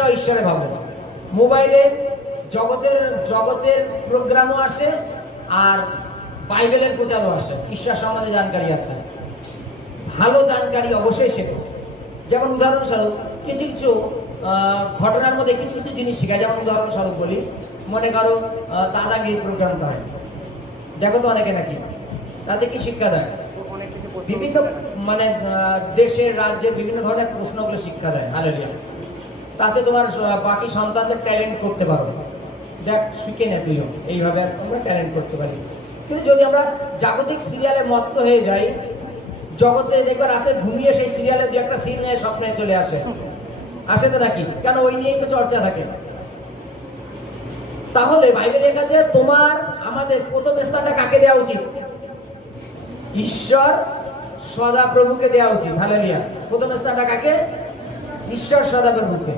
ঈশ্বরে ভাবো। মোবাইলে জগতের জগতের প্রোগ্রামও আসে আর বাইবেলের প্রচারও আসে, ঈশ্বর সম্বন্ধে জানকারি আছে, ভালো জানকারি অবশ্যই শেখো। যেমন উদাহরণস্বরূপ কিছু কিছু ঘটনার মধ্যে কিছু কিছু জিনিস শেখায়। যেমন উদাহরণস্বরূপ বলি, মনে করো দাদাগিরি প্রোগ্রাম করে, দেখো তো অনেকে নাকি, তাতে কি শিক্ষা দেয়? বিভিন্ন মানে দেশের রাজ্যের বিভিন্ন ধরনের প্রশ্নগুলো শিক্ষা দেয়। হালেলুয়া। তাতে তোমার বাকি সন্তানদের ট্যালেন্ট করতে পারো, দেখ শিখে নে তুইও, এইভাবে আমরা ট্যালেন্ট করতে পারি। কিন্তু যদি আমরা জাগতিক সিরিয়ালে মত্ত হয়ে যাই, জগতে দেখবে রাতে ঘুমিয়ে সেই সিরিয়ালের যে একটা সিন নিয়ে স্বপ্নে চলে আসে, আসে তো নাকি? কেন ওই নিয়েই তো চর্চা থাকে। তাহলে বাইবেলে লেখা আছে তোমার আমাদের প্রথম স্থানটা কাকে দেওয়া উচিত? ঈশ্বর সদাপ্রভুকে দেওয়া উচিত। হালেলুয়া। প্রথম স্থানটা কাকে? ঈশ্বর সদাপ্রভুকে।